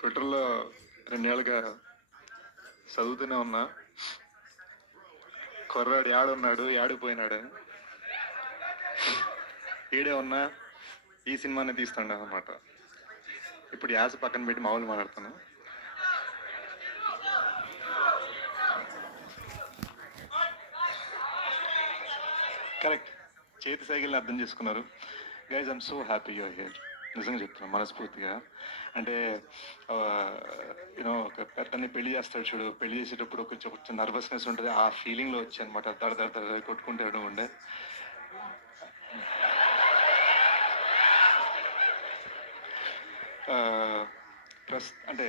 ట్విట్టర్లో 2 ఏళ్ళుగా చదువుతూనే ఉన్నా. కుర్రాడు యాడున్నాడు, యాడిపోయినాడు, ఈడే ఉన్నా ఈ సినిమానే తీస్తాడు అనమాట. ఇప్పుడు యాస పక్కన పెట్టి మామూలు మాట్లాడుతాను. కరెక్ట్, చేతి సైకిల్ని అర్థం చేసుకున్నారు. Guys, I'm so happy you're here. నిజంగా చెప్తున్నాను మనస్ఫూర్తిగా. అంటే యూనో ఒక పెద్దని పెళ్లి చేస్తాడు చూడు, పెళ్లి చేసేటప్పుడు కొంచెం నర్వస్నెస్ ఉంటుంది. ఆ ఫీలింగ్లో వచ్చి అనమాట దడ కొట్టుకుంటాడు ఉండే. అంటే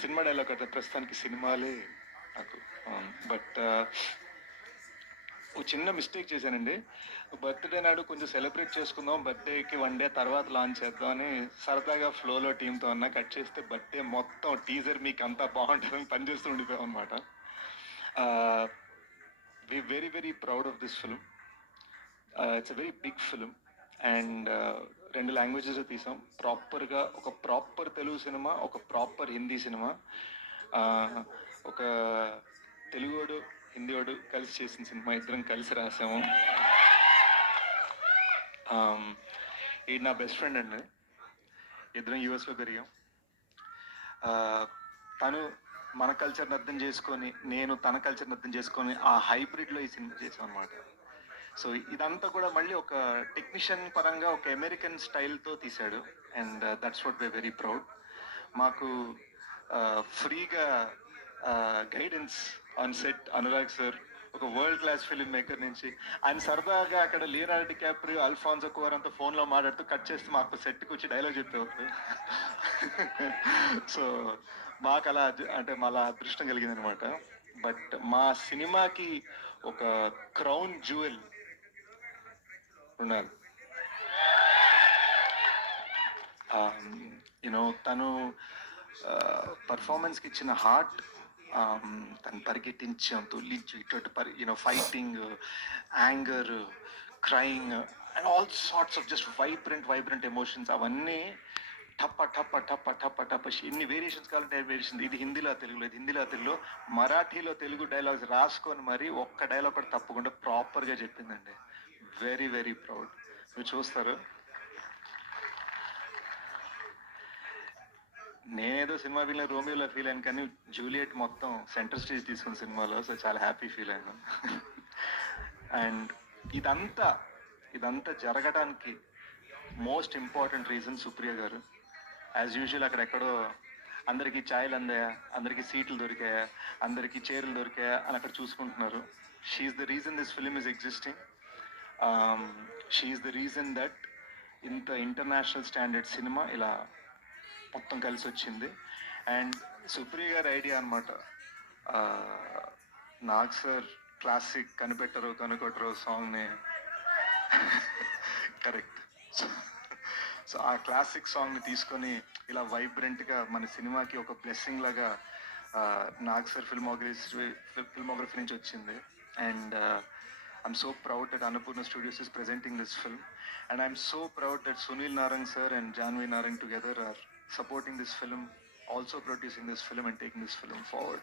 సినిమా డైలాగ్ అంటే ప్రస్తుతానికి సినిమాలే నాకు. బట్ ఒక చిన్న మిస్టేక్ చేశానండి. బర్త్డే నాడు కొంచెం సెలబ్రేట్ చేసుకుందాం, బర్త్డేకి 1 డే తర్వాత లాంచ్ చేద్దాం అని సరదాగా ఫ్లోలో టీంతో అన్నా. కట్ చేస్తే బర్త్డే మొత్తం టీజర్ మీకు అంతా బాగుంటుందని పనిచేస్తూ ఉండిపోయాం అనమాట. We very very proud of this film. It's a very big film and 2 languages తీసాం. ప్రాపర్గా ఒక ప్రాపర్ తెలుగు సినిమా, ఒక ప్రాపర్ హిందీ సినిమా. ఒక తెలుగుడు హిందీవాడు కలిసి చేసిన సినిమా, ఇద్దరం కలిసి రాసాము. ఈ నా బెస్ట్ ఫ్రెండ్ అండి, ఇద్దరం యూఎస్లో పెరిగాం. తను మన కల్చర్ని అర్థం చేసుకొని, నేను తన కల్చర్ని అర్థం చేసుకొని ఆ హైబ్రిడ్లో ఈ సినిమా చేసాం అనమాట. సో ఇదంతా కూడా మళ్ళీ ఒక టెక్నీషియన్ పరంగా ఒక అమెరికన్ స్టైల్తో తీశాడు. And that's what we very proud. మాకు ఫ్రీగా guidance on set Anurag sir, ఒక వరల్డ్ క్లాస్ ఫిల్మ్ మేకర్ నుంచి. ఆయన సరదాగా అక్కడ లియోనార్డో డికాప్రియో, అల్ఫాన్సో కుఆరాన్తో ఫోన్లో మాట్లాడుతూ కట్ చేస్తూ మాకు సెట్కి వచ్చి డైలాగ్ చెప్పేవారు. సో మాకు అలా అంటే మళ్ళా అదృష్టం కలిగింది అనమాట. బట్ మా సినిమాకి ఒక క్రౌన్ జ్యువెల్ ఉండాలి. యూనో తను పర్ఫార్మెన్స్కి ఇచ్చిన హార్ట్, తను పరిగెట్టించాం, తొలించి ఇటు fighting, anger, crying and all sorts of just vibrant emotions, అవన్నీ టప్ప టప్ప టప్ప టప్ప టప్ప ఎన్ని వేరియేషన్స్ కావాలంటే వేరియేషన్. ఇది హిందీలో తెలుగులో, ఇది హిందీలో తెలుగులో, మరాఠీలో తెలుగు డైలాగ్స్ రాసుకొని మరి ఒక్క డైలాగ్ కూడా తప్పకుండా ప్రాపర్గా చెప్పిందండి. Very very proud. మీరు చూస్తారు. నేనేదో సినిమా ఫీల్ రోమియోలో ఫీల్ అయ్యాను, కానీ జూలియట్ మొత్తం సెంటర్ స్టేజ్ తీసుకున్న సినిమాలో. సో చాలా హ్యాపీ ఫీల్ అయ్యాను. అండ్ ఇదంతా జరగడానికి మోస్ట్ ఇంపార్టెంట్ రీజన్ సుప్రియ గారు. యాజ్ యూజువల్ అక్కడెక్కడో అందరికీ ఛాయలు అందాయా, అందరికీ సీట్లు దొరికాయా, అందరికీ చీరలు దొరికాయా అని అక్కడ చూసుకుంటున్నారు. She's the reason this film is existing. She's the reason that ఇంత ఇంటర్నేషనల్ స్టాండర్డ్ సినిమా ఇలా మొత్తం కలిసి వచ్చింది. అండ్ సుప్రియ గారి ఐడియా అనమాట. నాగ్ సార్ క్లాసిక్ కనిపెట్టరు కనుకొట్టరు సాంగ్ని కరెక్ట్. సో ఆ క్లాసిక్ సాంగ్ని తీసుకొని ఇలా వైబ్రెంట్గా మన సినిమాకి ఒక బ్లెస్సింగ్ లాగా నాగ్ సార్ ఫిల్మోగ్రఫీ నుంచి వచ్చింది. And I'm so proud that Annapurna Studios is presenting this film, and I'm so proud that Sunil Narang sir and Janvi Narang together are supporting this film, also producing this film and taking this film forward.